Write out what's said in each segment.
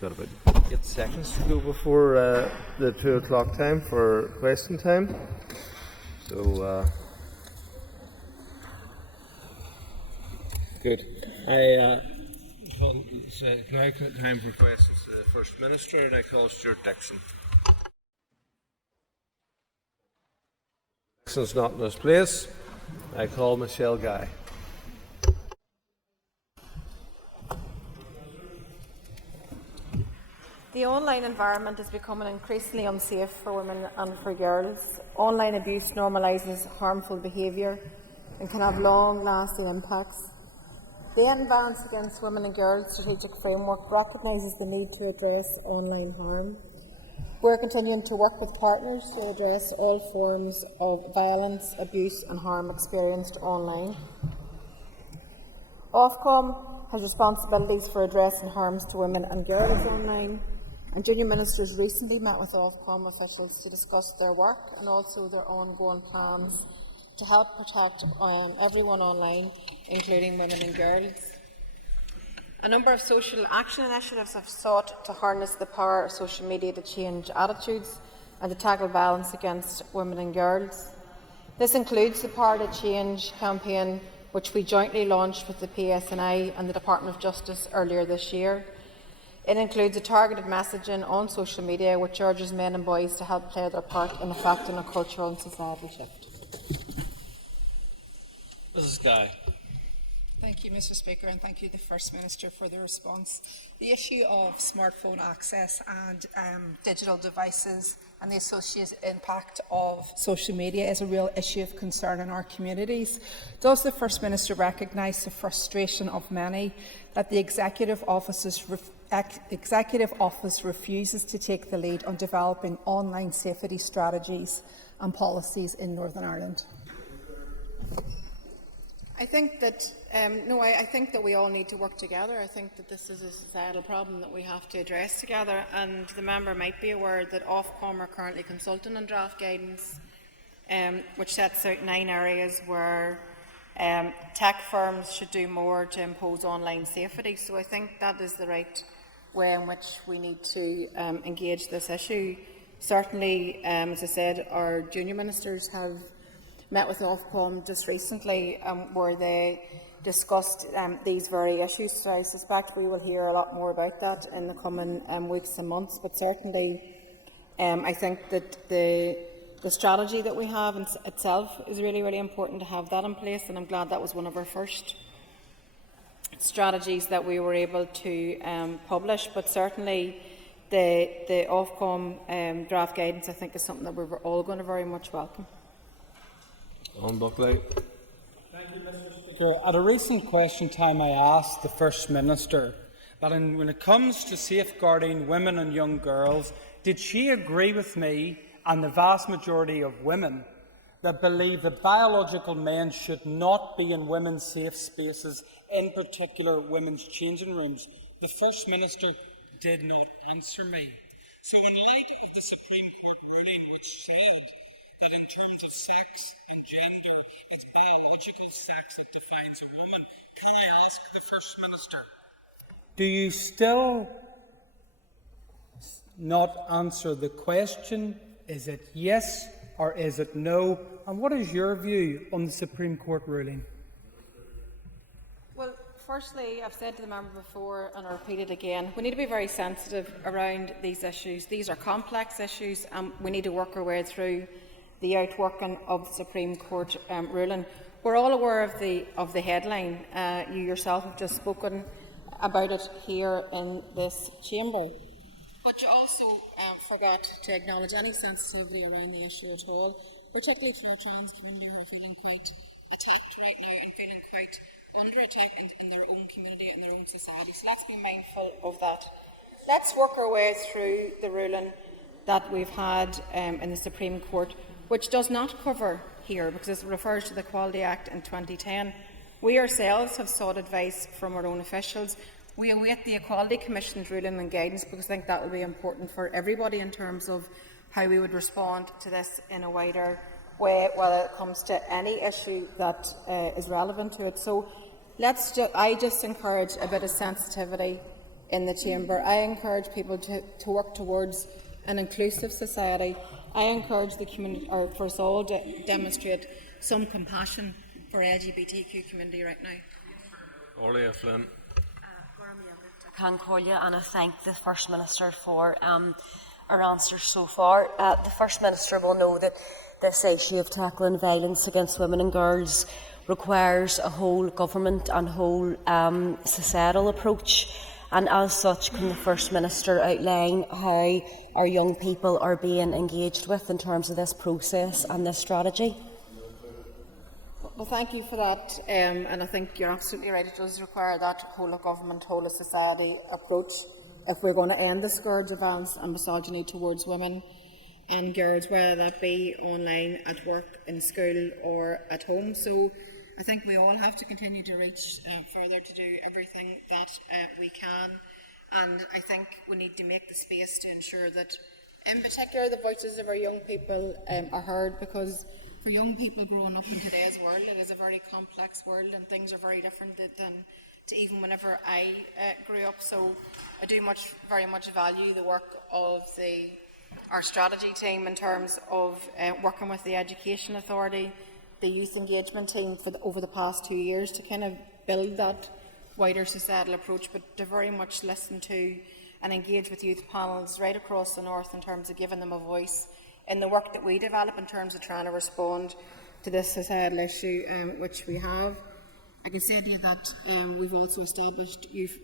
got about 8 seconds to go before the 2 o'clock time for question time. So, good. It's now time for questions to the First Minister, and I call Stuart Dixon. Dixon's not in his place. I call Michelle Guy. The online environment is becoming increasingly unsafe for women and for girls. Online abuse normalises harmful behaviour and can have long-lasting impacts. The End Violence Against Women and Girls strategic framework recognises the need to address online harm. We're continuing to work with partners to address all forms of violence, abuse and harm experienced online. Ofcom has responsibilities for addressing harms to women and girls online, and junior ministers recently met with Ofcom officials to discuss their work and also their ongoing plans to help protect everyone online, including women and girls. A number of social action initiatives have sought to harness the power of social media to change attitudes and to tackle violence against women and girls. This includes the Power to Change campaign, which we jointly launched with the PSNI and the Department of Justice earlier this year. It includes a targeted messaging on social media which urges men and boys to help play their part in effecting a cultural and societal shift. Mrs. Guy. Thank you, Mr. Speaker, and thank you, the First Minister, for the response. The issue of smartphone access and digital devices and the associated impact of social media is a real issue of concern in our communities. Does the First Minister recognise the frustration of many that the Executive Office refuses to take the lead on developing online safety strategies and policies in Northern Ireland? I think that I think that we all need to work together. I think that this is a societal problem that we have to address together, and the member might be aware that Ofcom are currently consulting on draft guidance which sets out 9 areas where tech firms should do more to impose online safety. So I think that is the right way in which we need to engage this issue. Certainly, as I said, our junior ministers have met with Ofcom just recently where they discussed these very issues. So I suspect we will hear a lot more about that in the coming weeks and months. But certainly I think that the strategy that we have in itself is really, really important to have that in place, and I'm glad that was one of our first strategies that we were able to publish. But certainly the Ofcom draft guidance, I think, is something that we're all going to very much welcome. On Buckley. Thank you, Mr. Speaker. At a recent question time, I asked the First Minister that when it comes to safeguarding women and young girls, did she agree with me and the vast majority of women that believe that biological men should not be in women's safe spaces, in particular women's changing rooms? The First Minister did not answer me. So in light of the Supreme Court ruling which said that in terms of sex and gender, it's biological sex that defines a woman, can I ask the First Minister, do you still not answer the question? Is it yes or is it no? And what is your view on the Supreme Court ruling? Well, firstly, I've said to the member before, and I repeat it again, we need to be very sensitive around these issues. These are complex issues, and we need to work our way through the outworking of the Supreme Court ruling. We're all aware of the headline. You yourself have just spoken about it here in this chamber. But you also forgot to acknowledge any sensitivity around the issue at all, particularly for our trans community who are feeling quite attacked right now and feeling quite under attack in their own community and their own society. So let's be mindful of that. Let's work our way through the ruling that we've had in the Supreme Court, which does not cover here because it refers to the Equality Act in 2010. We ourselves have sought advice from our own officials. We await the Equality Commission's ruling and guidance because I think that will be important for everybody in terms of how we would respond to this in a wider way, whether it comes to any issue that is relevant to it. So I just encourage a bit of sensitivity in the chamber. I encourage people to work towards an inclusive society. I encourage the community, or for us all, to demonstrate some compassion for LGBTQ community right now. Orlia Flynn. Can call you, and I thank the First Minister for our answers so far. The First Minister will know that this issue of tackling violence against women and girls requires a whole government and whole societal approach, and as such can the First Minister outline how our young people are being engaged with in terms of this process and this strategy? Well, thank you for that, and I think you're absolutely right. It does require that whole of government, whole of society approach if we're going to end the scourge of violence and misogyny towards women and girls, whether that be online, at work, in school or at home. So I think we all have to continue to reach further to do everything that we can, and I think we need to make the space to ensure that, in particular, the voices of our young people are heard, because for young people growing up in today's world, it is a very complex world and things are very different than to even whenever I grew up. So I do very much value the work of our strategy team in terms of working with the Education Authority, the Youth Engagement team over the past 2 years to kind of build that wider societal approach, but to very much listen to and engage with youth panels right across the north in terms of giving them a voice in the work that we develop in terms of trying to respond to this societal issue, which we have. I can say to you that we've also established youth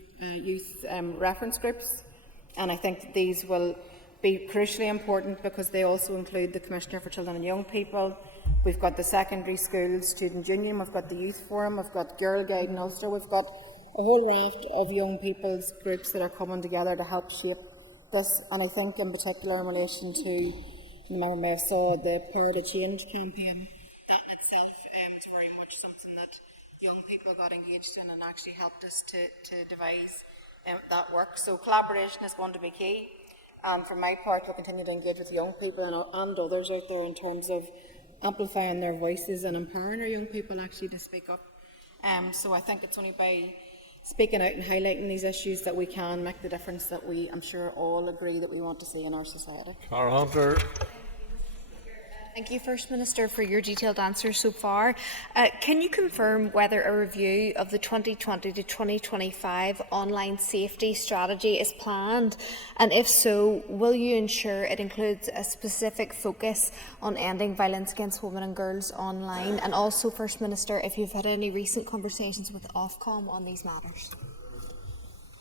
reference groups, and I think that these will be crucially important because they also include the Commissioner for Children and Young People. We've got the Secondary School Student Union, we've got the Youth Forum, we've got Girl Guide in Ulster, we've got a whole raft of young people's groups that are coming together to help shape this, and I think in particular in relation to, the member may have saw the Power to Change campaign. That in itself is very much something that young people got engaged in and actually helped us to devise that work. So collaboration is going to be key. For my part, we'll continue to engage with young people and others out there in terms of amplifying their voices and empowering our young people actually to speak up. So I think it's only by speaking out and highlighting these issues that we can make the difference that we, I'm sure, all agree that we want to see in our society. Cara Hunter. Thank you, First Minister, for your detailed answers so far. Can you confirm whether a review of the 2020 to 2025 online safety strategy is planned? And if so, will you ensure it includes a specific focus on ending violence against women and girls online? And also, First Minister, if you've had any recent conversations with Ofcom on these matters?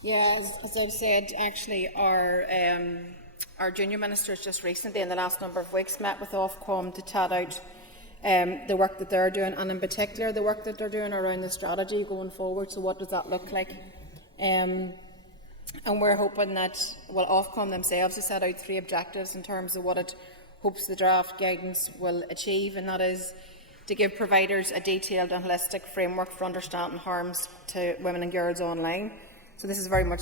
Yeah, as I've said, actually, our junior ministers just recently, in the last number of weeks, met with Ofcom to chat out the work that they're doing, and in particular the work that they're doing around the strategy going forward. So what does that look like? And we're hoping that, well, Ofcom themselves have set out 3 objectives in terms of what it hopes the draft guidance will achieve, and that is to give providers a detailed and holistic framework for understanding harms to women and girls online. So this is very much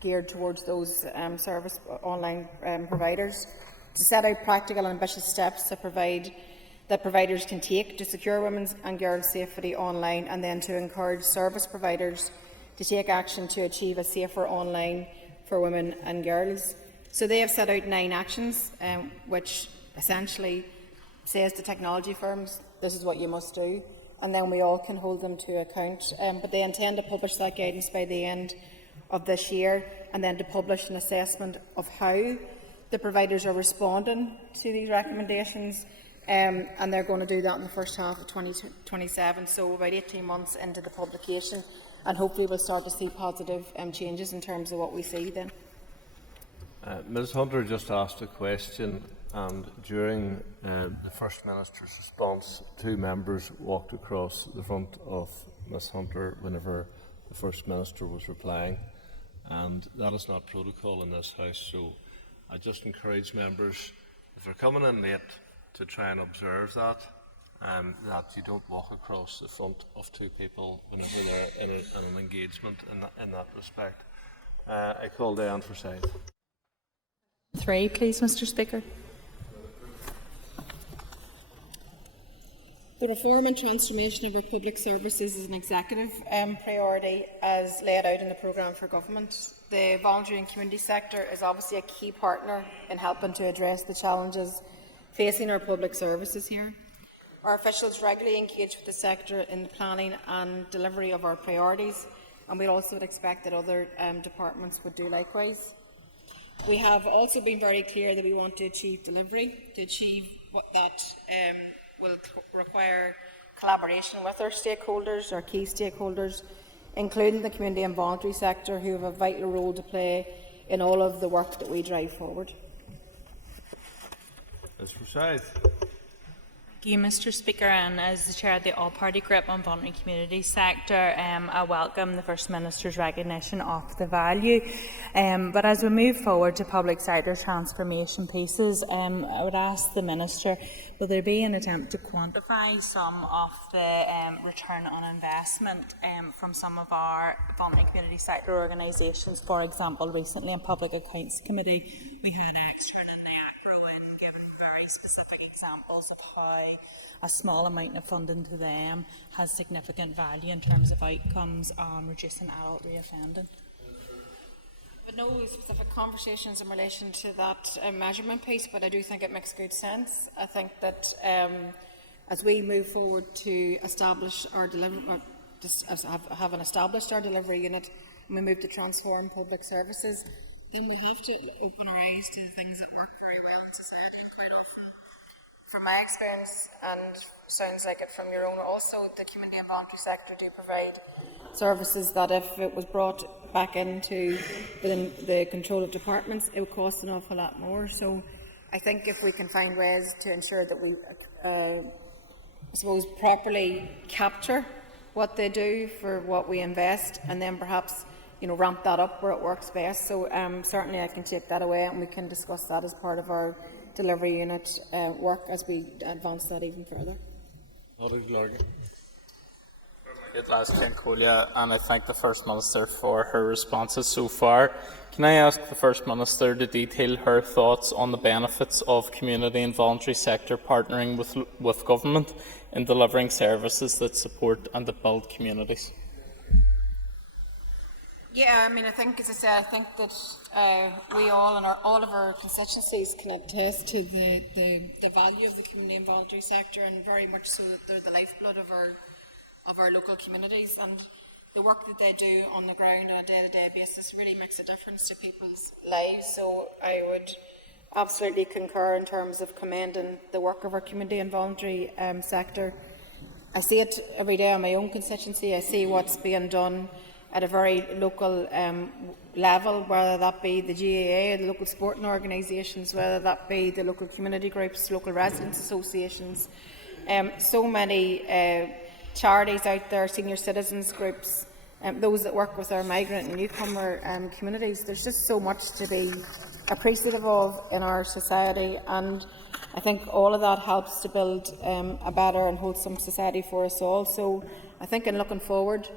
geared towards those service online providers, to set out practical and ambitious steps that providers can take to secure women's and girls' safety online, and then to encourage service providers to take action to achieve a safer online for women and girls. So they have set out 9 actions, which essentially says to technology firms, this is what you must do, and then we all can hold them to account. But they intend to publish that guidance by the end of this year, and then to publish an assessment of how the providers are responding to these recommendations, and they're going to do that in the first half of 2027, so about 18 months into the publication, and hopefully we'll start to see positive changes in terms of what we see then. Ms Hunter just asked a question, and during the First Minister's response, 2 members walked across the front of Ms Hunter whenever the First Minister was replying, and that is not protocol in this House. So I just encourage members, if they're coming in late, to try and observe that, that you don't walk across the front of 2 people whenever they're in an engagement in that respect. I call Diane Forsyth. 3, please, Mr. Speaker. The reform and transformation of our public services is an executive priority as laid out in the programme for government. the voluntary and community sector is obviously a key partner in helping to address the challenges facing our public services here. Our officials regularly engage with the sector in the planning and delivery of our priorities, and we also would expect that other departments would do likewise. We have also been very clear that we want to achieve delivery. To achieve what that will require collaboration with our stakeholders, our key stakeholders, including the community and voluntary sector, who have a vital role to play in all of the work that we drive forward. Ms. Forsyth. Thank you, Mr. Speaker, and as the Chair of the All-Party Group on Voluntary Community Sector, I welcome the First Minister's recognition of the value. But as we move forward to public sector transformation pieces, I would ask the Minister, will there be an attempt to quantify some of the return on investment from some of our voluntary community sector organisations? For example, recently in Public Accounts Committee, we had external specific examples of how a small amount of funding to them has significant value in terms of outcomes reducing adult reoffending. But no specific conversations in relation to that measurement piece, but I do think it makes good sense. I think that as we move forward to establish our delivery, having established our delivery unit, and we move to transform public services, then we have to open our eyes to the things that work very well in society. From my experience, and sounds like it from your own, also the community and voluntary sector do provide services that if it was brought back into within the control of departments, it would cost an awful lot more. So I think if we can find ways to ensure that we, I suppose, properly capture what they do for what we invest, and then perhaps ramp that up where it works best. So certainly I can take that away, and we can discuss that as part of our delivery unit work as we advance that even further. And I thank the First Minister for her responses so far. Can I ask the First Minister to detail her thoughts on the benefits of community and voluntary sector partnering with government in delivering services that support and that build communities? Yeah, I mean, I think, as I said, I think that we all and all of our constituencies can attest to the value of the community and voluntary sector, and very much so that they're the lifeblood of our local communities, and the work that they do on the ground on a day-to-day basis really makes a difference to people's lives. So I would absolutely concur in terms of commending the work of our community and voluntary sector. I see it every day on my own constituency. I see what's being done at a very local level, whether that be the GAA, the local sporting organisations, whether that be the local community groups, local residents associations, so many charities out there, senior citizens groups, those that work with our migrant and newcomer communities. There's just so much to be appreciative of in our society, and I think all of that helps to build a better and wholesome society for us all. So I think in looking forward,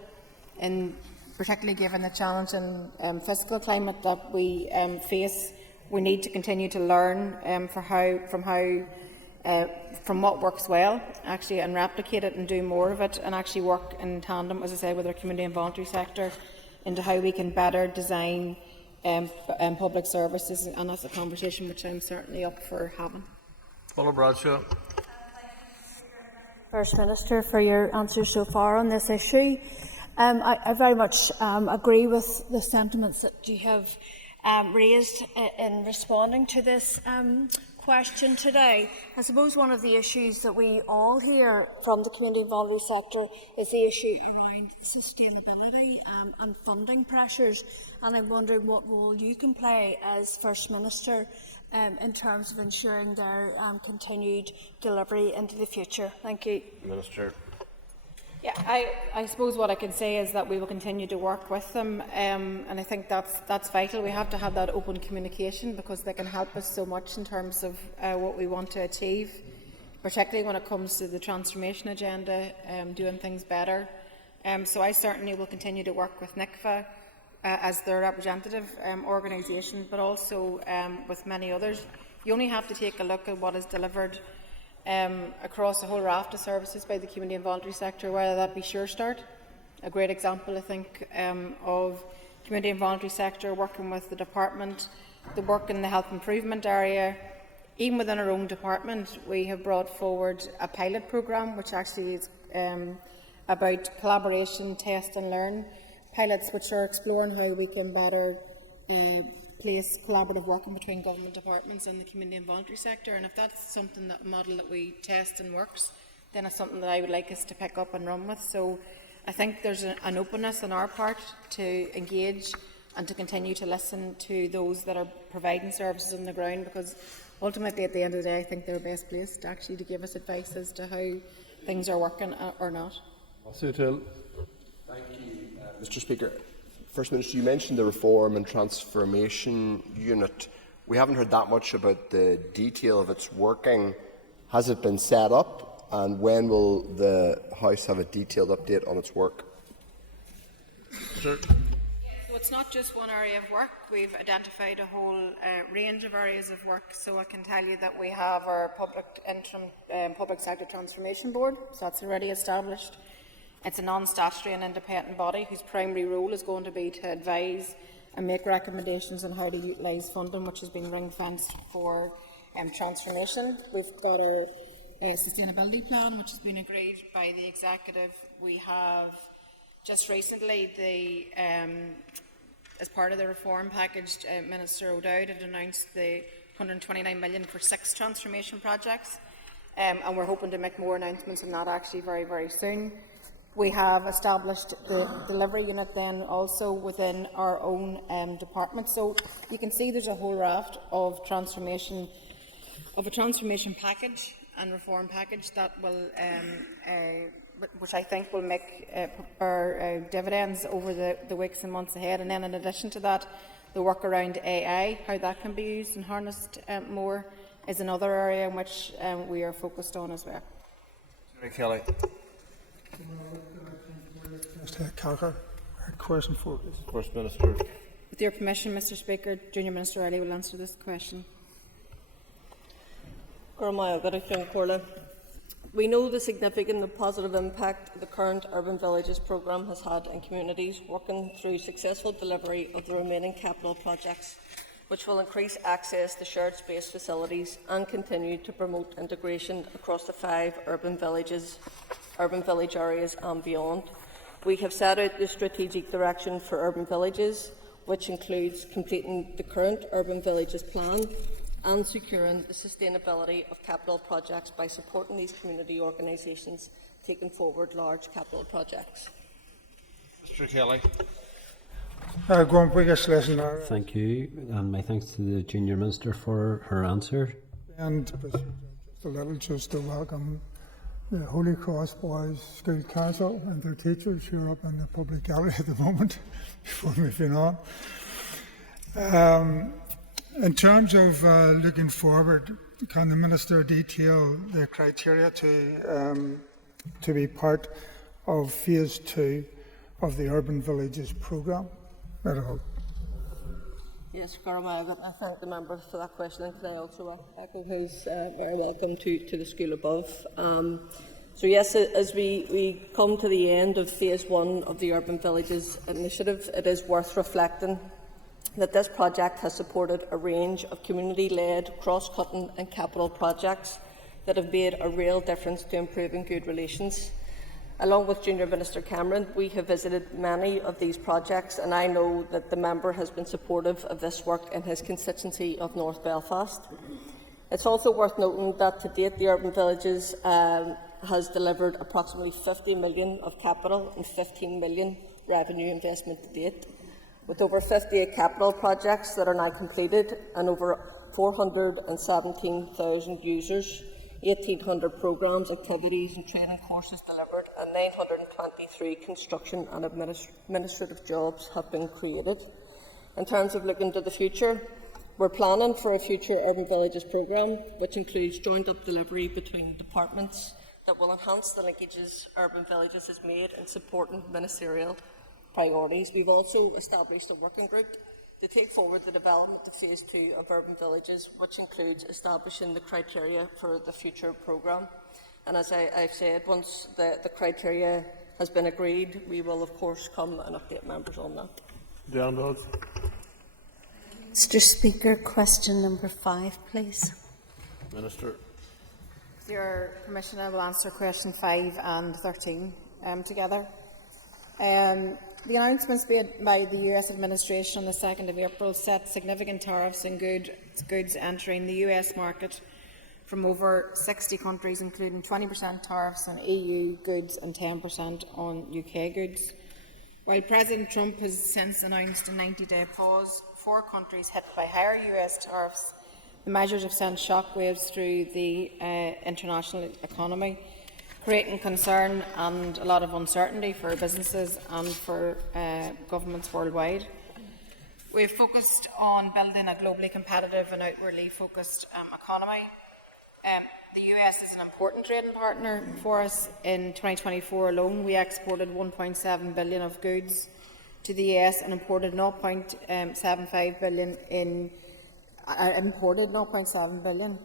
and particularly given the challenging fiscal climate that we face, we need to continue to learn from what works well, actually, and replicate it and do more of it, and actually work in tandem, as I say, with our community and voluntary sector into how we can better design public services, and that's a conversation which I'm certainly up for having. Paula Bradshaw. First Minister, for your answers so far on this issue. I very much agree with the sentiments that you have raised in responding to this question today. I suppose one of the issues that we all hear from the community and voluntary sector is the issue around sustainability and funding pressures, and I'm wondering what role you can play as First Minister in terms of ensuring their continued delivery into the future. Thank you. Minister. Yeah, I suppose what I can say is that we will continue to work with them, and I think that's vital. We have to have that open communication, because they can help us so much in terms of what we want to achieve, particularly when it comes to the transformation agenda, doing things better. So I certainly will continue to work with NICFA as their representative organisation, but also with many others. You only have to take a look at what is delivered across a whole raft of services by the community and voluntary sector, whether that be Sure Start, a great example, I think, of community and voluntary sector, working with the department, the work in the health improvement area. Even within our own department, we have brought forward a pilot programme which actually is about collaboration, test and learn pilots, which are exploring how we can better place collaborative working between government departments and the community and voluntary sector. And if that's something, that model that we test and works, then it's something that I would like us to pick up and run with. So I think there's an openness on our part to engage and to continue to listen to those that are providing services on the ground, because ultimately at the end of the day I think they're best placed actually to give us advice as to how things are working or not. Thank you, Mr. Speaker. First Minister, you mentioned the Reform and Transformation Unit. We haven't heard that much about the detail of its working. Has it been set up, and when will the House have a detailed update on its work? Sir. So it's not just one area of work. We've identified a whole range of areas of work. So I can tell you that we have our public sector transformation board. So that's already established. It's a non-statutory and independent body whose primary role is going to be to advise and make recommendations on how to utilise funding which has been ring-fenced for transformation. We've got a sustainability plan which has been agreed by the executive. We have just recently, as part of the reform package, Minister O'Dowd had announced the 129 million for 6 transformation projects, and we're hoping to make more announcements on that actually very, very soon. We have established the delivery unit then also within our own department. So you can see there's a whole raft of a transformation package and reform package that will, which I think will make our dividends over the weeks and months ahead. And then in addition to that, the work around AI, how that can be used and harnessed more, is another area in which we are focused on as well. Kelly. Question 4, please. First Minister. With your permission, Mr. Speaker, Junior Minister Riley will answer this question. We know the significant and positive impact the current Urban Villages programme has had in communities working through successful delivery of the remaining capital projects, which will increase access to shared space facilities and continue to promote integration across the 5 urban village areas and beyond. We have set out the strategic direction for urban villages, which includes completing the current urban villages plan and securing the sustainability of capital projects by supporting these community organisations taking forward large capital projects. Mr. Kelly. Thank you, and my thanks to the Junior Minister for her answer. And just to welcome the Holy Cross Boys School Council and their teachers who are up in the public gallery at the moment, before moving on. In terms of looking forward, can the Minister detail the criteria to be part of Phase 2 of the Urban Villages programme? Yes, Carmel, I thank the member for that question, and can I also echo his very welcome to the school above. So yes, as we come to the end of Phase 1 of the Urban Villages initiative, it is worth reflecting that this project has supported a range of community-led, cross-cutting and capital projects that have made a real difference to improving good relations. Along with Junior Minister Cameron, we have visited many of these projects, and I know that the member has been supportive of this work in his constituency of North Belfast. It's also worth noting that to date the Urban Villages has delivered approximately 50 million of capital and 15 million revenue investment to date, with over 58 capital projects that are now completed and over 417,000 users, 1,800 programmes, activities and training courses delivered, and 923 construction and administrative jobs have been created. In terms of looking to the future, we're planning for a future Urban Villages programme, which includes joined-up delivery between departments that will enhance the linkages Urban Villages has made in supporting ministerial priorities. We've also established a working group to take forward the development of Phase 2 of Urban Villages, which includes establishing the criteria for the future programme. And as I've said, once the criteria has been agreed, we will of course come and update members on that. John Dodds. Mr. Speaker, question number 5, please. Minister. With your permission, I will answer question 5 and 13 together. The announcements made by the US administration on the 2nd of April set significant tariffs on goods entering the US market from over 60 countries, including 20% tariffs on EU goods and 10% on UK goods. While President Trump has since announced a 90-day pause, 4 countries hit by higher US tariffs, the measures have sent shockwaves through the international economy, creating concern and a lot of uncertainty for businesses and for governments worldwide. We have focused on building a globally competitive and outwardly focused economy. The US is an important trading partner for us. In 2024 alone, we exported 1.7 billion of goods to the US and imported 0.75 billion imported 0.7 billion.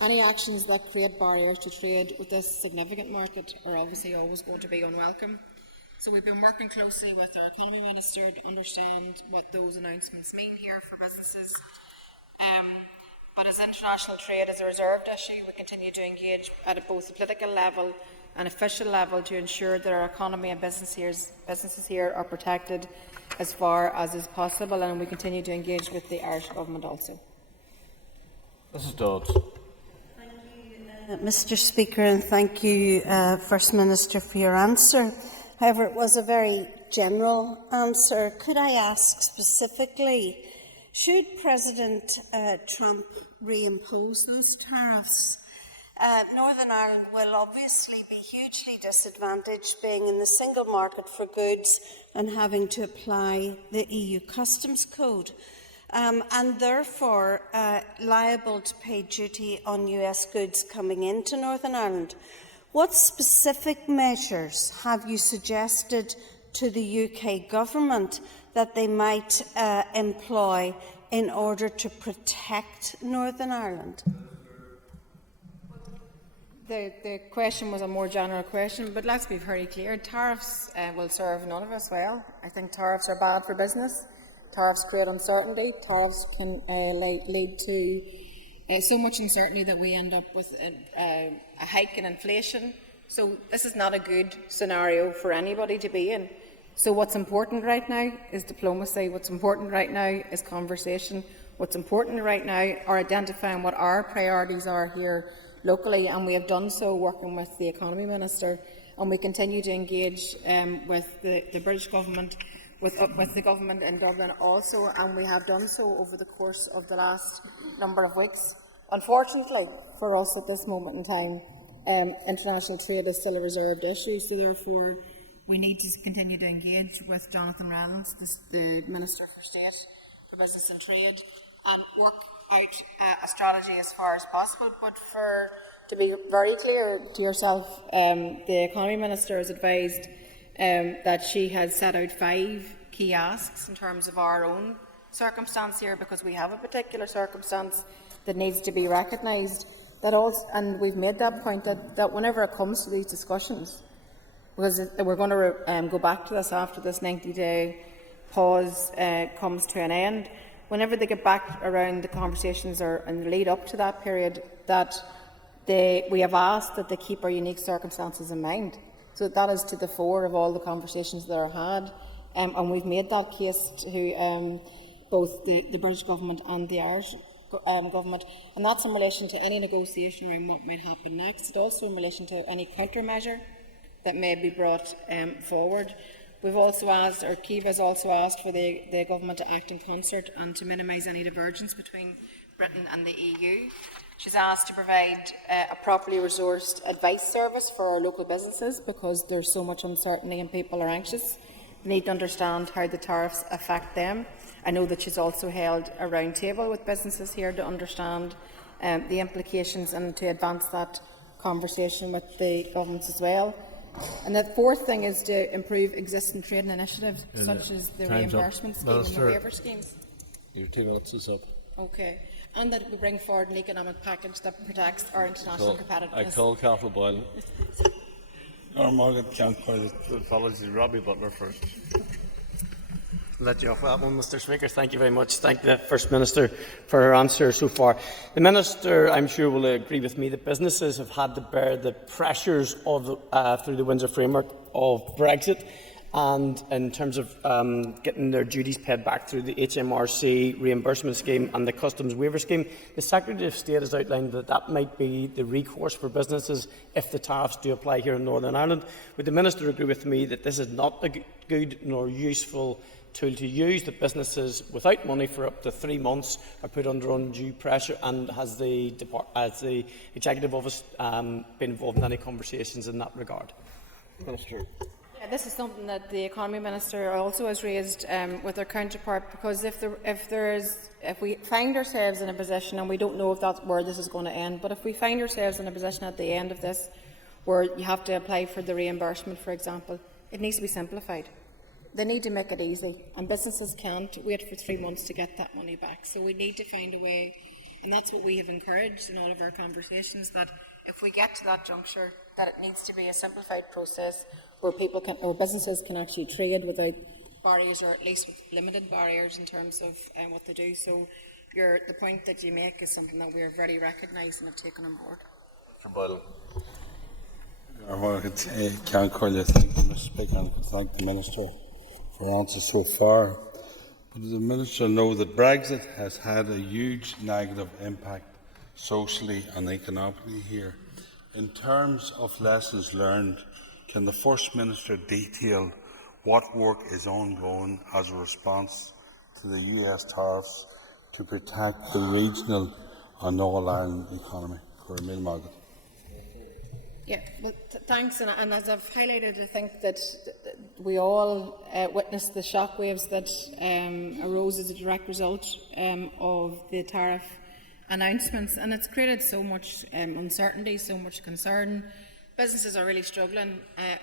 Any actions that create barriers to trade with this significant market are obviously always going to be unwelcome. So we've been working closely with our Economy Minister to understand what those announcements mean here for businesses. But as international trade is a reserved issue, we continue to engage at both a political level and official level to ensure that our economy and businesses here are protected as far as is possible, and we continue to engage with the Irish Government also. Mrs. Dodds. Mr. Speaker, and thank you, First Minister, for your answer. However, it was a very general answer. Could I ask specifically, should President Trump reimpose those tariffs? Northern Ireland will obviously be hugely disadvantaged being in the single market for goods and having to apply the EU Customs Code, and therefore liable to pay duty on US goods coming into Northern Ireland. What specific measures have you suggested to the UK Government that they might employ in order to protect Northern Ireland? The question was a more general question, but let's be very clear. Tariffs will serve none of us well. I think tariffs are bad for business. Tariffs create uncertainty. Tariffs can lead to so much uncertainty that we end up with a hike in inflation. So this is not a good scenario for anybody to be in. So what's important right now is diplomacy. What's important right now is conversation. What's important right now are identifying what our priorities are here locally, and we have done so working with the Economy Minister, and we continue to engage with the British Government, with the Government in Dublin also, and we have done so over the course of the last number of weeks. Unfortunately for us at this moment in time, international trade is still a reserved issue, so therefore we need to continue to engage with Jonathan Reynolds, the Minister for State for Business and Trade, and work out a strategy as far as possible. But to be very clear to yourself, the Economy Minister has advised that she has set out 5 key asks in terms of our own circumstance here, because we have a particular circumstance that needs to be recognised. And we've made that point that whenever it comes to these discussions, because we're going to go back to this after this 90-day pause comes to an end, whenever they get back around the conversations and the lead up to that period, that we have asked that they keep our unique circumstances in mind. So that is to the fore of all the conversations that are had, and we've made that case to both the British Government and the Irish Government, and that's in relation to any negotiation around what might happen next. It's also in relation to any countermeasure that may be brought forward. We've also asked, or Kiva has also asked, for the Government to act in concert and to minimise any divergence between Britain and the EU. She's asked to provide a properly resourced advice service for our local businesses, because there's so much uncertainty and people are anxious. They need to understand how the tariffs affect them. I know that she's also held a round table with businesses here to understand the implications and to advance that conversation with the governments as well. And the fourth thing is to improve existing trading initiatives, such as the reimbursement scheme and the waiver schemes. Your 2 minutes is up. Okay. And that we bring forward an economic package that protects our international competitiveness. I call Cathal Boyle. Or Morgan can't quite. Apologies, Robbie Butler first. Let you off that one, Mr. Speaker. Thank you very much. Thank the First Minister for her answer so far. The Minister, I'm sure, will agree with me that businesses have had to bear the pressures of through the Windsor framework of Brexit, and in terms of getting their duties paid back through the HMRC reimbursement scheme and the customs waiver scheme. The Secretary of State has outlined that that might be the recourse for businesses if the tariffs do apply here in Northern Ireland. Would the Minister agree with me that this is not a good nor useful tool to use, that businesses without money for up to 3 months are put under undue pressure, and has the Executive Office been involved in any conversations in that regard? Minister. Yeah, this is something that the Economy Minister also has raised with their counterpart, because if we find ourselves in a position, and we don't know if that's where this is going to end, but if we find ourselves in a position at the end of this where you have to apply for the reimbursement, for example, it needs to be simplified. They need to make it easy, and businesses can't wait for 3 months to get that money back. So we need to find a way, and that's what we have encouraged in all of our conversations, that if we get to that juncture, that it needs to be a simplified process where businesses can actually trade without barriers, or at least with limited barriers in terms of what they do. So the point that you make is something that we are very recognised and have taken on board. Mr. Boyle. Thank you, Mr. Speaker, and thank the Minister for her answer so far. But does the Minister know that Brexit has had a huge negative impact socially and economically here? In terms of lessons learned, can the First Minister detail what work is ongoing as a response to the US tariffs to protect the regional and all-Ireland economy? Yeah, well, thanks. And as I've highlighted, I think that we all witnessed the shockwaves that arose as a direct result of the tariff announcements, and it's created so much uncertainty, so much concern. Businesses are really struggling,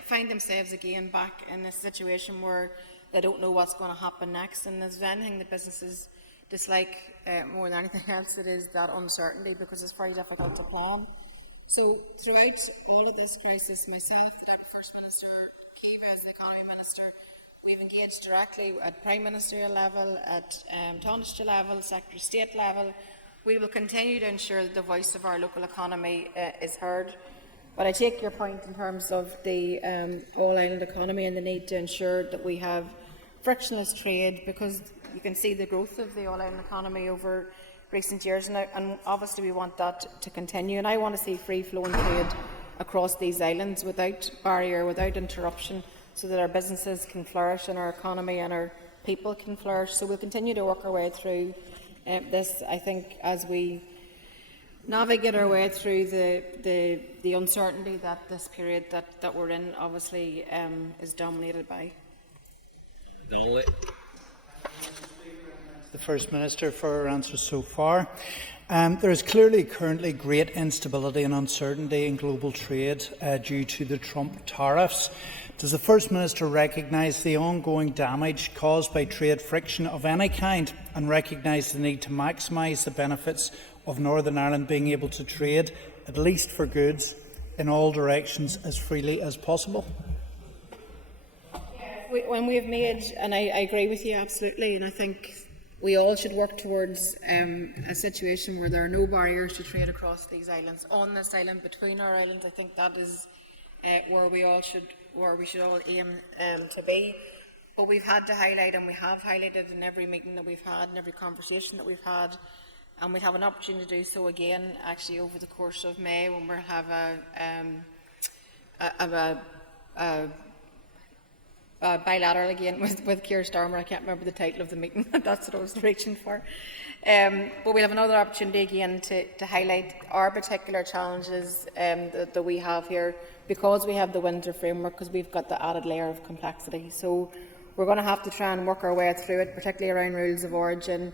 find themselves again back in this situation where they don't know what's going to happen next. And there's anything that businesses dislike more than anything else, it is that uncertainty, because it's very difficult to plan. So throughout all of this crisis, myself, the Deputy First Minister, Kiva as the Economy Minister, we've engaged directly at Prime Ministerial level, at Taoiseach level, Secretary of State level. We will continue to ensure that the voice of our local economy is heard. But I take your point in terms of the all-island economy and the need to ensure that we have frictionless trade, because you can see the growth of the all-island economy over recent years now, and obviously we want that to continue. And I want to see free-flowing trade across these islands without barrier, without interruption, so that our businesses can flourish and our economy and our people can flourish. So we'll continue to work our way through this, I think, as we navigate our way through the uncertainty that this period that we're in obviously is dominated by. The First Minister for her answers so far. There is clearly currently great instability and uncertainty in global trade due to the Trump tariffs. Does the First Minister recognise the ongoing damage caused by trade friction of any kind, and recognise the need to maximise the benefits of Northern Ireland being able to trade, at least for goods, in all directions as freely as possible? When we have made, and I agree with you absolutely, and I think we all should work towards a situation where there are no barriers to trade across these islands, on this island, between our islands. I think that is where we should all aim to be. But we've had to highlight, and we have highlighted in every meeting that we've had, in every conversation that we've had, and we have an opportunity to do so again, actually, over the course of May, when we'll have a bilateral again with Keir Starmer. I can't remember the title of the meeting. That's what I was reaching for. But we'll have another opportunity again to highlight our particular challenges that we have here, because we have the Windsor framework, because we've got the added layer of complexity. So we're going to have to try and work our way through it, particularly around rules of origin,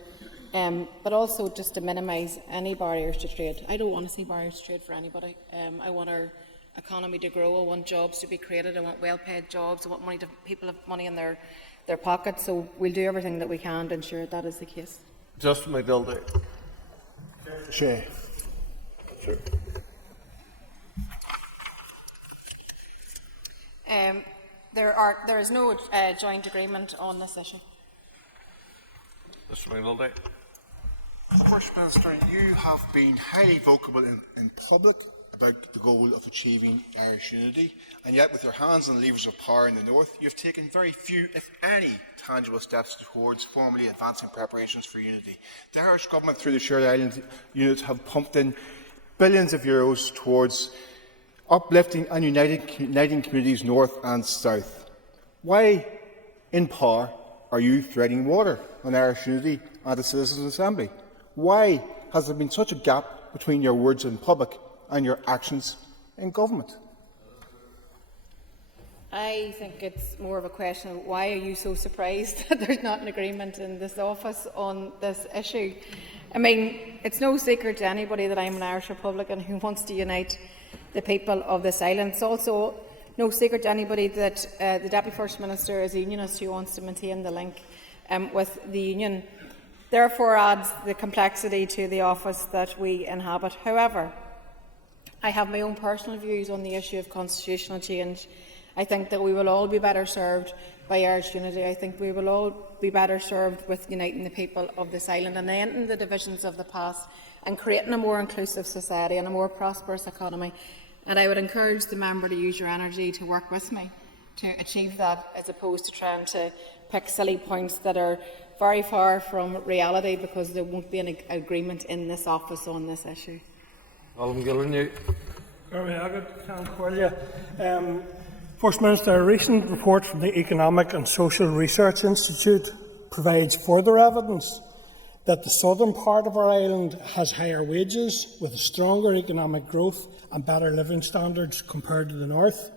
but also just to minimise any barriers to trade. I don't want to see barriers to trade for anybody. I want our economy to grow. I want jobs to be created. I want well-paid jobs. I want people have money in their pockets. So we'll do everything that we can to ensure that is the case. Justin McDulder. Sure. There is no joint agreement on this issue. Mr. McNulty. First Minister, you have been highly vocal in public about the goal of achieving Irish unity, and yet with your hands on the levers of power in the north, you have taken very few, if any, tangible steps towards formally advancing preparations for unity. The Irish Government, through the Shared Island units, have pumped in billions of euros towards uplifting and uniting communities north and south. Why, in power, are you treading water on Irish unity at the Citizens' Assembly? Why has there been such a gap between your words in public and your actions in government? I think it's more of a question of why are you so surprised that there's not an agreement in this office on this issue? I mean, it's no secret to anybody that I'm an Irish Republican who wants to unite the people of this island. It's also no secret to anybody that the Deputy First Minister is a unionist who wants to maintain the link with the union. Therefore adds the complexity to the office that we inhabit. However, I have my own personal views on the issue of constitutional change. I think that we will all be better served by Irish unity. I think we will all be better served with uniting the people of this island and ending the divisions of the past and creating a more inclusive society and a more prosperous economy. And I would encourage the member to use your energy to work with me to achieve that, as opposed to trying to pick silly points that are very far from reality, because there won't be an agreement in this office on this issue. First Minister, a recent report from the Economic and Social Research Institute provides further evidence that the southern part of our island has higher wages, with stronger economic growth and better living standards compared to the north.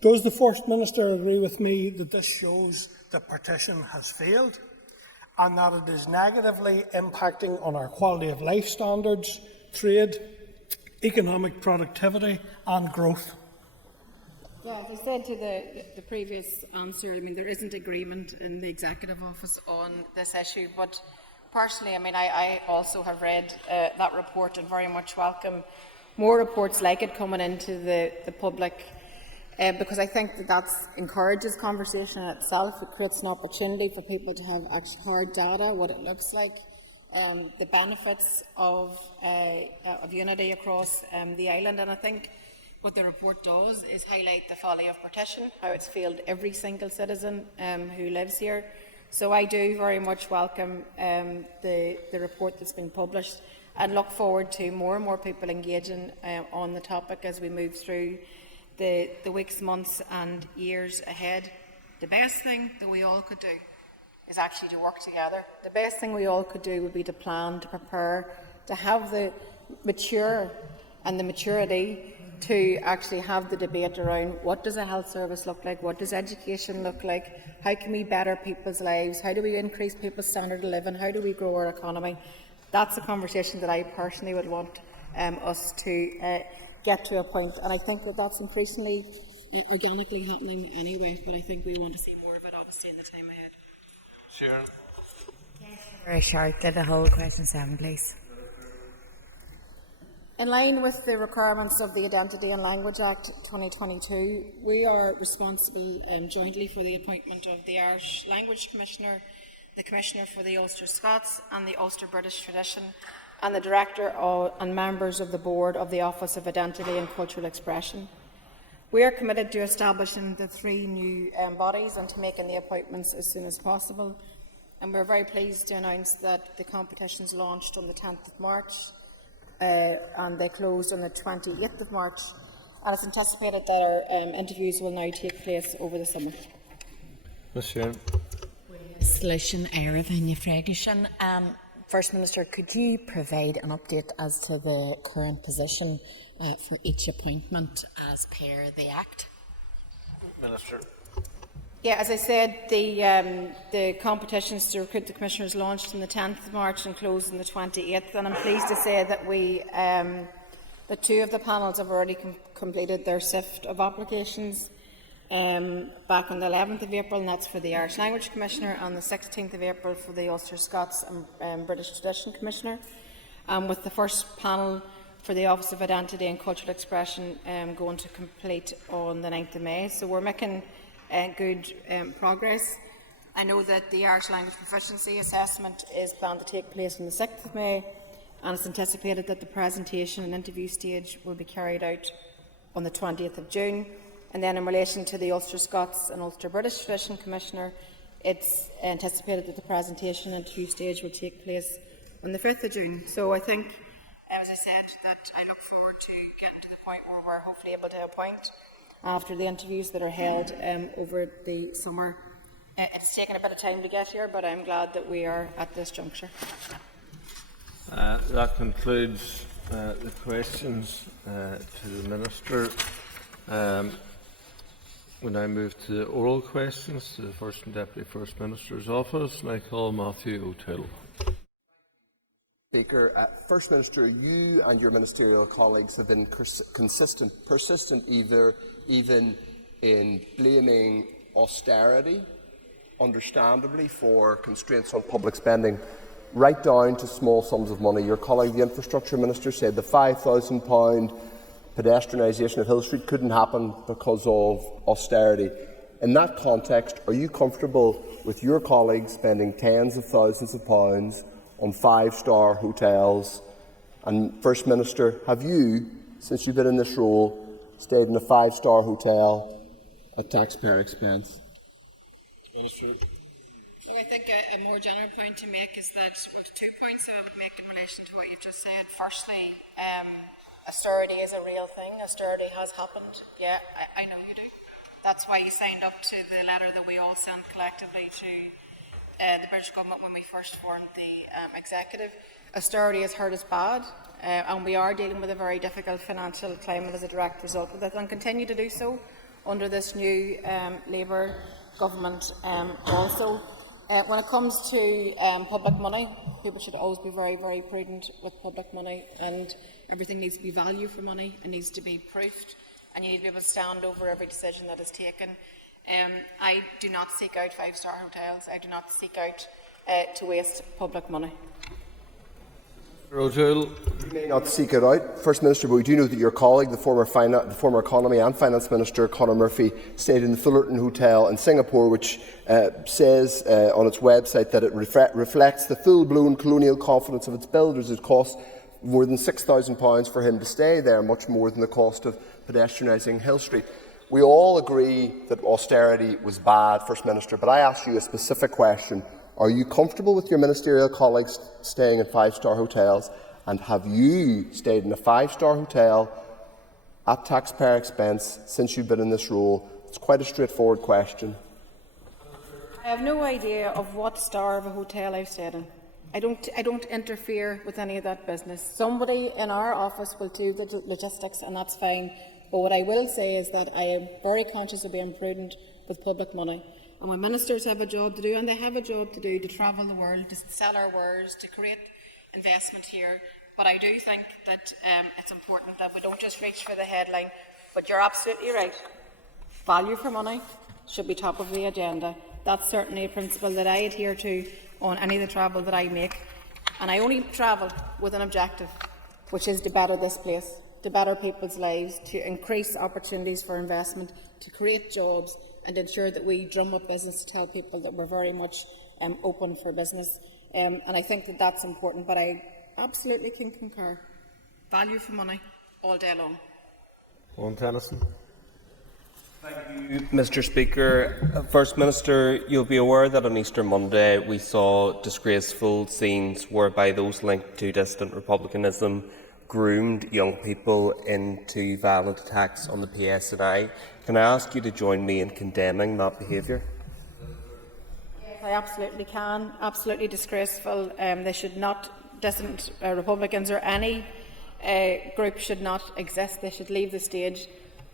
Does the First Minister agree with me that this shows that partition has failed and that it is negatively impacting on our quality of life standards, trade, economic productivity and growth? Yeah, as I said to the previous answer, I mean, there isn't agreement in the Executive Office on this issue, but personally, I mean, I also have read that report and very much welcome more reports like it coming into the public, because I think that encourages conversation in itself. It creates an opportunity for people to have actually hard data, what it looks like, the benefits of unity across the island, and I think what the report does is highlight the folly of partition, how it's failed every single citizen who lives here. So I do very much welcome the report that's been published and look forward to more and more people engaging on the topic as we move through the weeks, months and years ahead. The best thing that we all could do is actually to work together. The best thing we all could do would be to plan, to prepare, to have the mature and the maturity to actually have the debate around what does a health service look like, what does education look like, how can we better people's lives, how do we increase people's standard of living, how do we grow our economy. That's a conversation that I personally would want us to get to a point, and I think that that's increasingly organically happening anyway, but I think we want to see more of it obviously in the time ahead. Sharon. Very shortly, the whole question 7, please. In line with the requirements of the Identity and Language Act 2022, we are responsible jointly for the appointment of the Irish Language Commissioner, the Commissioner for the Ulster Scots and the Ulster British Tradition, and the Director and members of the Board of the Office of Identity and Cultural Expression. We are committed to establishing the 3 new bodies and to making the appointments as soon as possible. And we're very pleased to announce that the competitions launched on the 10th of March and they closed on the 28th of March, and it's anticipated that our interviews will now take place over the summer. Ms. Sharon. Solution First Minister, could you provide an update as to the current position for each appointment as per the Act? Minister. Yeah, as I said, the competitions to recruit the commissioners launched on the 10th of March and closed on the 28th, and I'm pleased to say that the 2 of the panels have already completed their sift of applications back on the 11th of April, and that's for the Irish Language Commissioner, and the 16th of April for the Ulster Scots and British Tradition Commissioner, with the first panel for the Office of Identity and Cultural Expression going to complete on the 9th of May. So we're making good progress. I know that the Irish Language Proficiency Assessment is planned to take place on the 6th of May, and it's anticipated that the presentation and interview stage will be carried out on the 20th of June. And then in relation to the Ulster Scots and Ulster British Tradition Commissioner, it's anticipated that the presentation and interview stage will take place on the 5th of June. So I think, as I said, that I look forward to getting to the point where we're hopefully able to appoint after the interviews that are held over the summer. It's taken a bit of time to get here, but I'm glad that we are at this juncture. That concludes the questions to the Minister. We now move to the oral questions to the First and Deputy First Minister's Office, and I call Matthew O'Toole. Speaker, First Minister, you and your ministerial colleagues have been persistent even in blaming austerity, understandably, for constraints on public spending, right down to small sums of money. Your colleague, the Infrastructure Minister, said the £5,000 pedestrianisation of Hill Street couldn't happen because of austerity. In that context, are you comfortable with your colleagues spending tens of thousands of pounds on five-star hotels? And First Minister, have you, since you've been in this role, stayed in a five-star hotel at taxpayer expense? Minister. So I think a more general point to make is that, well, 2 points I would make in relation to what you've just said. Firstly, austerity is a real thing. Austerity has happened. Yeah, I know you do. That's why you signed up to the letter that we all sent collectively to the British Government when we first formed the executive. Austerity has hurt us bad, and we are dealing with a very difficult financial climate as a direct result of it, and continue to do so under this new Labour government also. When it comes to public money, people should always be very, very prudent with public money, and everything needs to be value for money and needs to be proofed, and you need to be able to stand over every decision that is taken. I do not seek out five-star hotels. I do not seek out to waste public money. O'Toole. You may not seek it out, First Minister, but we do know that your colleague, the former Economy and Finance Minister, Conor Murphy, stayed in the Fullerton Hotel in Singapore, which says on its website that it reflects the full-blown colonial confidence of its builders. It cost more than £6,000 for him to stay there, much more than the cost of pedestrianising Hill Street. We all agree that austerity was bad, First Minister, but I ask you a specific question. Are you comfortable with your ministerial colleagues staying in five-star hotels? And have you stayed in a five-star hotel at taxpayer expense since you've been in this role? It's quite a straightforward question. I have no idea of what star of a hotel I've stayed in. I don't interfere with any of that business. Somebody in our office will do the logistics, and that's fine. But what I will say is that I am very conscious of being prudent with public money. And when ministers have a job to do, and they have a job to do, to travel the world, to sell our wares, to create investment here. But I do think that it's important that we don't just reach for the headline. But you're absolutely right. Value for money should be top of the agenda. That's certainly a principle that I adhere to on any of the travel that I make. And I only travel with an objective, which is to better this place, to better people's lives, to increase opportunities for investment, to create jobs, and ensure that we drum up business to tell people that we're very much open for business. And I think that that's important, but I absolutely can concur. Value for money all day long. Owen Tennyson. Thank you, Mr. Speaker. First Minister, you'll be aware that on Easter Monday we saw disgraceful scenes whereby those linked to dissident republicanism groomed young people into violent attacks on the PSNI. Can I ask you to join me in condemning that behaviour? I absolutely can. Absolutely disgraceful. They should not, dissident Republicans or any group should not exist. They should leave the stage.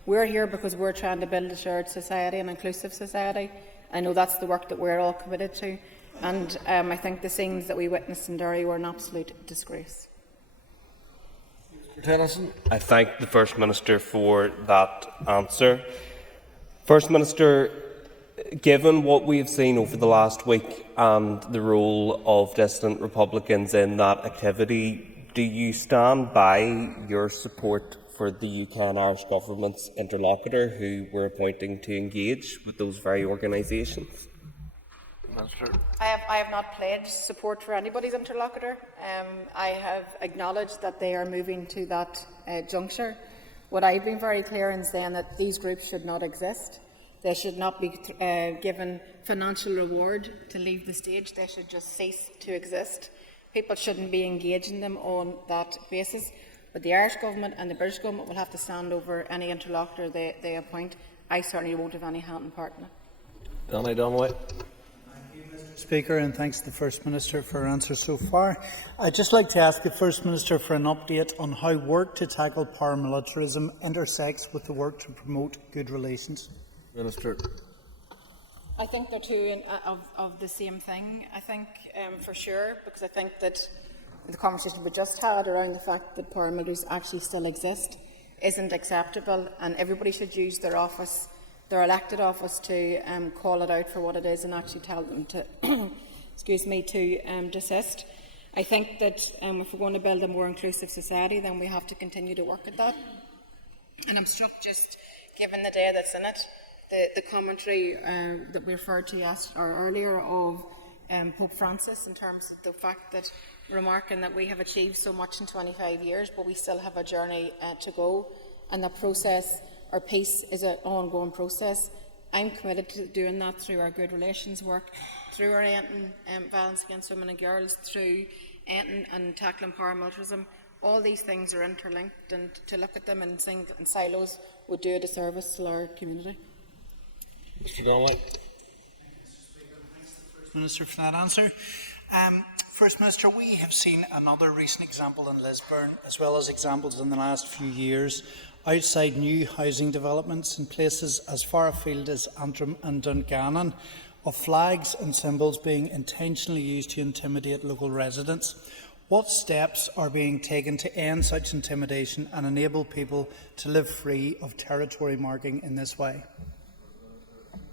We're here because we're trying to build a shared society, an inclusive society. I know that's the work that we're all committed to. And I think the scenes that we witnessed in Derry were an absolute disgrace. Tennyson. I thank the First Minister for that answer. First Minister, given what we have seen over the last week and the role of dissident Republicans in that activity, do you stand by your support for the UK and Irish government's interlocutor who we're appointing to engage with those very organisations? Minister. I have not pledged support for anybody's interlocutor. I have acknowledged that they are moving to that juncture. What I've been very clear in saying that these groups should not exist. They should not be given financial reward to leave the stage. They should just cease to exist. People shouldn't be engaging them on that basis. But the Irish Government and the British Government will have to stand over any interlocutor they appoint. I certainly won't have any hand in part in it. Donny Donnelly. Speaker, and thanks to the First Minister for her answer so far. I'd just like to ask the First Minister for an update on how work to tackle paramilitarism intersects with the work to promote good relations. Minister. I think they're two of the same thing, I think, for sure, because I think that the conversation we just had around the fact that paramilitaries actually still exist isn't acceptable, and everybody should use their office, their elected office, to call it out for what it is and actually tell them to, to desist. I think that if we're going to build a more inclusive society, then we have to continue to work at that. And I'm struck, just given the day that's in it, the commentary that we referred to earlier of Pope Francis, in terms of the fact that remarking that we have achieved so much in 25 years, but we still have a journey to go, and that process, our peace, is an ongoing process. I'm committed to doing that through our good relations work, through our ending violence against women and girls, through ending and tackling paramilitarism. All these things are interlinked, and to look at them in silos would do a disservice to our community. Mr. Donnelly. Minister, for that answer. First Minister, we have seen another recent example in Lisburn, as well as examples in the last few years, outside new housing developments in places as far afield as Antrim and Dungannon, of flags and symbols being intentionally used to intimidate local residents. What steps are being taken to end such intimidation and enable people to live free of territory marking in this way?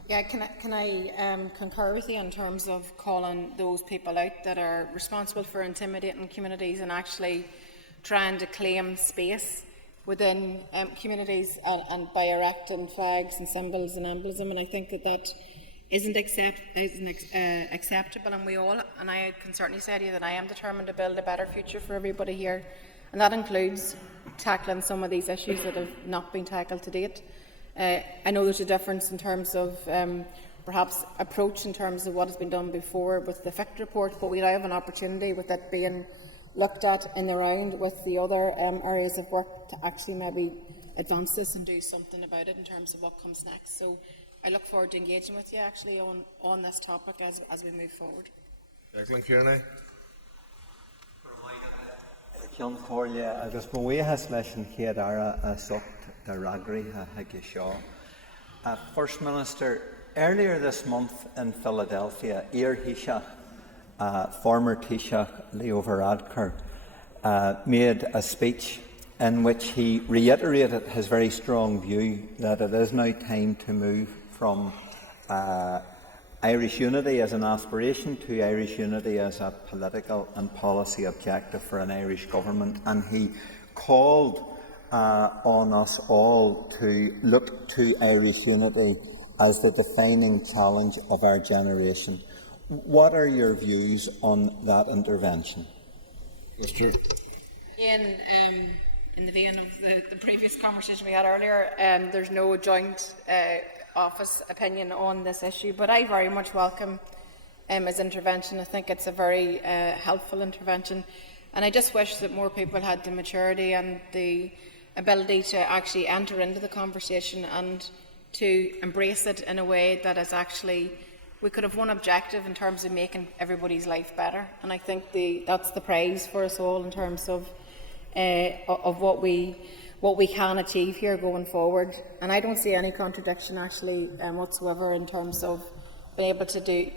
Yeah, can I concur with you in terms of calling those people out that are responsible for intimidating communities and actually trying to claim space within communities and by erecting flags and symbols and emblem, and I think that isn't acceptable, and and I can certainly say to you that I am determined to build a better future for everybody here, and that includes tackling some of these issues that have not been tackled to date. I know there's a difference in terms of perhaps approach in terms of what has been done before with the FICT report, but we now have an opportunity with it being looked at in the round with the other areas of work to actually maybe advance this and do something about it in terms of what comes next. So I look forward to engaging with you actually on this topic as we move forward. Declan Kearney. John Corlia, agus mwy has leis yn Chiadara a socht the Ragri Hagishaw. First Minister, earlier this month in Philadelphia, Ir Taoiseach, former Taoiseach Leo Varadkar, made a speech in which he reiterated his very strong view that it is now time to move from Irish unity as an aspiration to Irish unity as a political and policy objective for an Irish government, and he called on us all to look to Irish unity as the defining challenge of our generation. What are your views on that intervention? Mr. In the vein of the previous conversation we had earlier, there's no joint office opinion on this issue, but I very much welcome his intervention. I think it's a very helpful intervention, and I just wish that more people had the maturity and the ability to actually enter into the conversation and to embrace it in a way that is actually, we could have one objective in terms of making everybody's life better, and I think that's the prize for us all in terms of what we can achieve here going forward. And I don't see any contradiction actually whatsoever in terms of being able to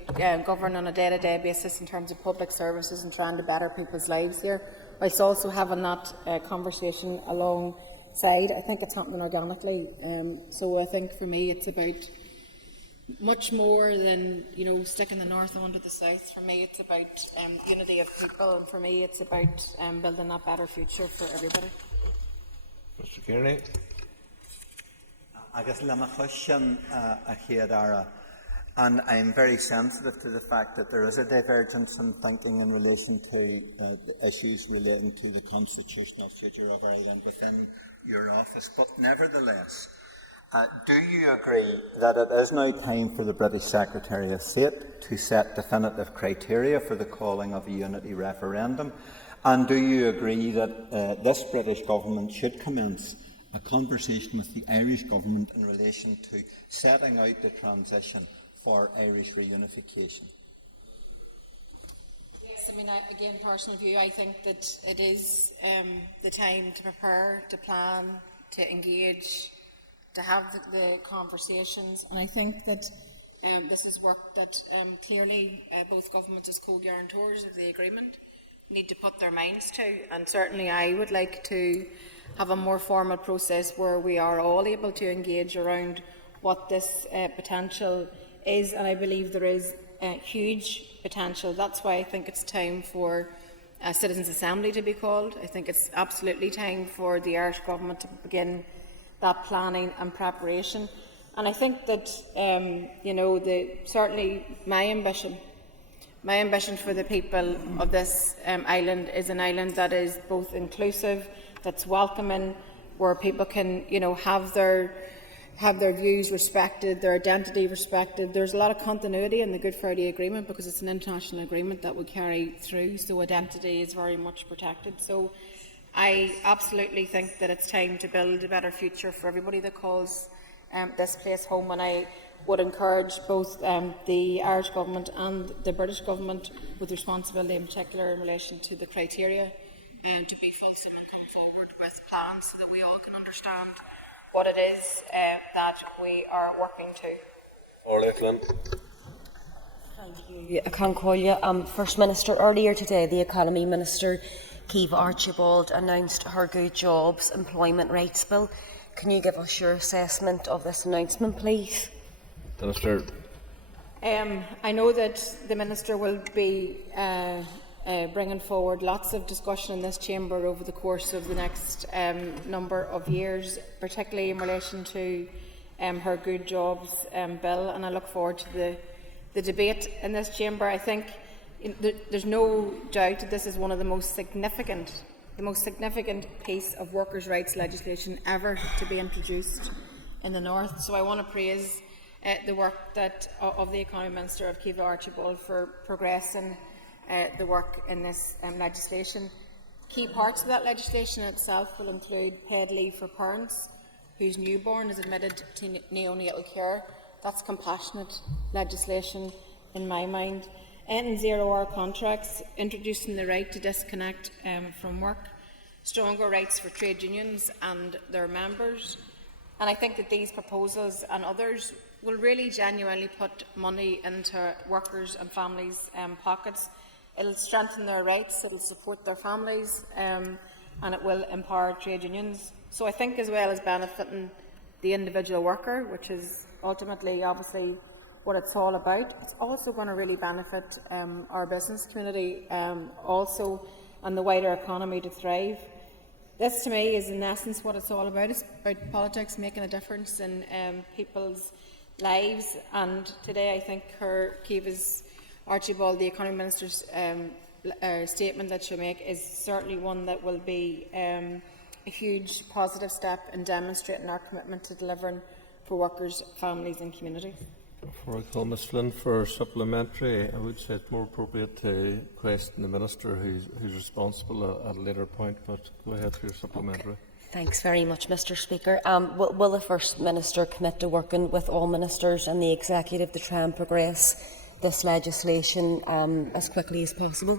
govern on a day-to-day basis in terms of public services and trying to better people's lives here, whilst also having that conversation alongside. I think it's happening organically. So I think for me it's about much more than sticking the north onto the south. For me it's about unity of people, and for me it's about building a better future for everybody. Mr. Kearney. Agus lema chushan a Chiadara. And I'm very sensitive to the fact that there is a divergence in thinking in relation to the issues relating to the constitutional future of our island within your office. But nevertheless, do you agree that it is now time for the British Secretary of State to set definitive criteria for the calling of a unity referendum? And do you agree that this British government should commence a conversation with the Irish government in relation to setting out the transition for Irish reunification? Yes, I mean, again, personal view, I think that it is the time to prepare, to plan, to engage, to have the conversations. And I think that this is work that clearly both governments as co-guarantors of the agreement need to put their minds to. And certainly I would like to have a more formal process where we are all able to engage around what this potential is, and I believe there is huge potential. That's why I think it's time for a Citizens' Assembly to be called. I think it's absolutely time for the Irish Government to begin that planning and preparation. And I think that, certainly my ambition for the people of this island is an island that is both inclusive, that's welcoming, where people can, have their views respected, their identity respected. There's a lot of continuity in the Good Friday Agreement because it's an international agreement that we carry through, so identity is very much protected. So I absolutely think that it's time to build a better future for everybody that calls this place home, and I would encourage both the Irish Government and the British Government, with responsibility in particular in relation to the criteria, to be fulsome and come forward with plans so that we all can understand what it is that we are working to. Orla Flynn. Thank you, Concordia. First Minister, earlier today the Economy Minister, Kiva Archibald, announced her Good Jobs Employment Rights Bill. Can you give us your assessment of this announcement, please? Minister. I know that the Minister will be bringing forward lots of discussion in this chamber over the course of the next number of years, particularly in relation to her Good Jobs bill, and I look forward to the debate in this chamber. I think there's no doubt that this is one of the most significant piece of workers' rights legislation ever to be introduced in the North. So I want to praise the work of the Economy Minister, of Kiva Archibald, for progressing the work in this legislation. Key parts of that legislation itself will include paid leave for parents whose newborn is admitted to neonatal care. That's compassionate legislation in my mind. Ending zero-hour contracts, introducing the right to disconnect from work, stronger rights for trade unions and their members. And I think that these proposals and others will really genuinely put money into workers' and families' pockets. It will strengthen their rights, it will support their families, and it will empower trade unions. So I think, as well as benefiting the individual worker, which is ultimately, obviously, what it's all about, it's also going to really benefit our business community also, and the wider economy to thrive. This, to me, is in essence what it's all about. It's about politics making a difference in people's lives. And today, I think Kiva's Archibald, the Economy Minister's statement that she'll make, is certainly one that will be a huge positive step in demonstrating our commitment to delivering for workers, families and communities. Before I call Ms Flynn for supplementary, I would say it's more appropriate to question the Minister who's responsible at a later point, but go ahead for your supplementary. Okay. Thanks very much, Mr Speaker. Will the First Minister commit to working with all Ministers and the Executive to try and progress this legislation as quickly as possible?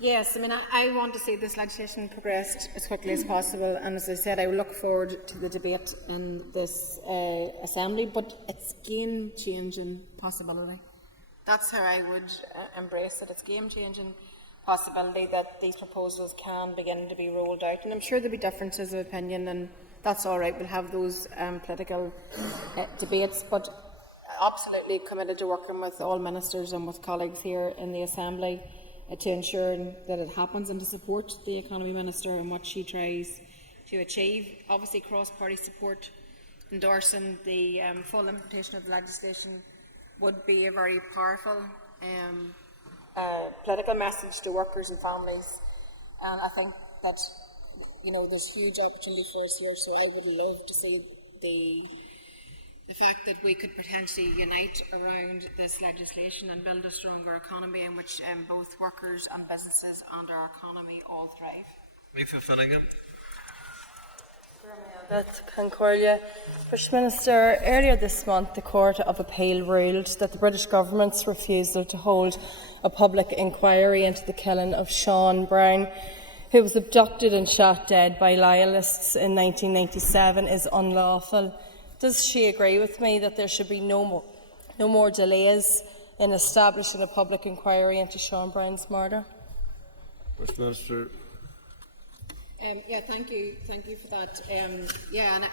Yes, I mean, I want to see this legislation progressed as quickly as possible, and as I said, I look forward to the debate in this Assembly, but it's game-changing possibility. That's how I would embrace it. It's game-changing possibility that these proposals can begin to be rolled out, and I'm sure there'll be differences of opinion, and that's all right. We'll have those political debates, but absolutely committed to working with all Ministers and with colleagues here in the Assembly to ensure that it happens, and to support the Economy Minister and what she tries to achieve. Obviously, cross-party support endorsing the full implementation of the legislation would be a very powerful political message to workers and families. And I think that, you know, there's huge opportunity for us here, so I would love to see the fact that we could potentially unite around this legislation and build a stronger economy in which both workers and businesses and our economy all thrive. Lisa Finnegan. Concordia. First Minister, earlier this month the Court of Appeal ruled that the British Government's refusal to hold a public inquiry into the killing of Sean Brown, who was abducted and shot dead by loyalists in 1997, is unlawful. Does she agree with me that there should be no more delays in establishing a public inquiry into Sean Brown's murder? First Minister. Yeah, thank you for that. And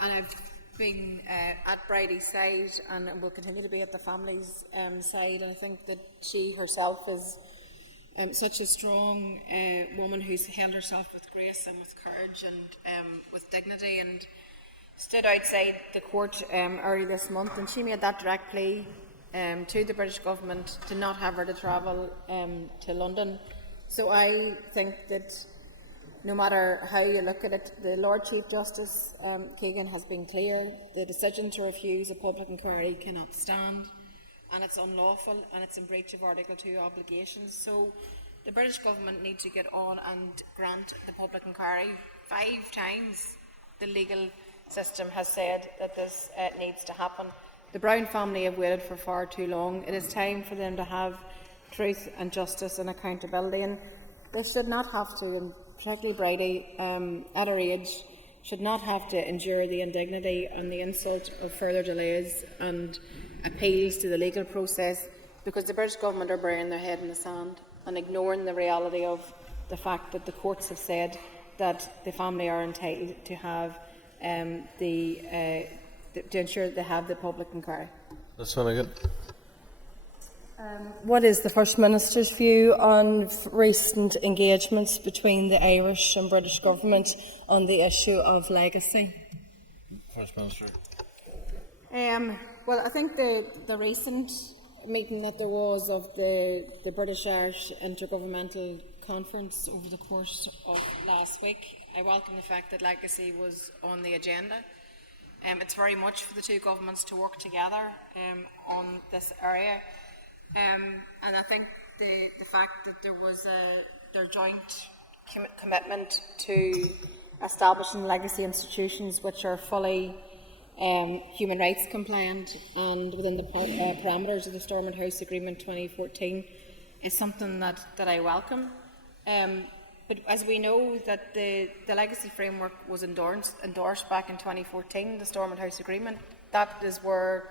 I've been at Bridie's side and will continue to be at the family's side. And I think that she herself is such a strong woman who's held herself with grace and with courage and with dignity, and stood outside the court early this month, and she made that direct plea to the British Government to not have her to travel to London. So I think that no matter how you look at it, the Lord Chief Justice Keegan has been clear. The decision to refuse a public inquiry cannot stand, and it's unlawful, and it's in breach of Article 2 obligations. So the British Government needs to get on and grant the public inquiry. 5 times the legal system has said that this needs to happen. The Brown family have waited for far too long. It is time for them to have truth and justice and accountability, and they should not have to, and particularly Bridie, at her age, should not have to endure the indignity and the insult of further delays and appeals to the legal process, because the British Government are burying their head in the sand and ignoring the reality of the fact that the courts have said that the family are entitled to have to ensure that they have the public inquiry. That's one again. What is the First Minister's view on recent engagements between the Irish and British Government on the issue of legacy? First Minister. Well, I think the recent meeting that there was of the British-Irish Intergovernmental Conference over the course of last week, I welcome the fact that legacy was on the agenda. It's very much for the two governments to work together on this area. And I think the fact that there was their joint commitment to establishing legacy institutions which are fully human rights compliant and within the parameters of the Stormont House Agreement 2014 is something that I welcome. But as we know that the legacy framework was endorsed back in 2014, the Stormont House Agreement, that is where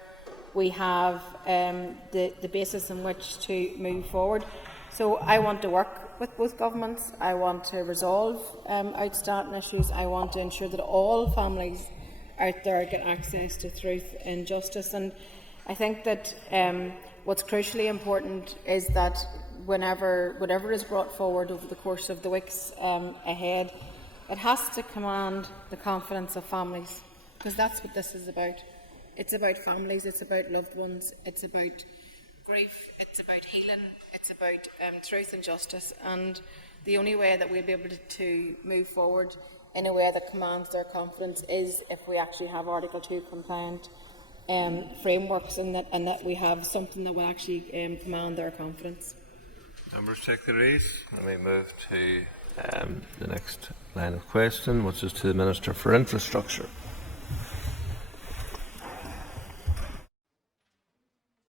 we have the basis in which to move forward. So I want to work with both governments. I want to resolve outstanding issues. I want to ensure that all families out there get access to truth and justice. And I think that what's crucially important is that whatever is brought forward over the course of the weeks ahead, it has to command the confidence of families, because that's what this is about. It's about families, it's about loved ones, it's about grief, it's about healing, it's about truth and justice. And the only way that we'll be able to move forward in a way that commands their confidence is if we actually have Article 2 compliant frameworks, and that we have something that will actually command their confidence. Members take their ease, and we move to the next line of question, which is to the Minister for Infrastructure.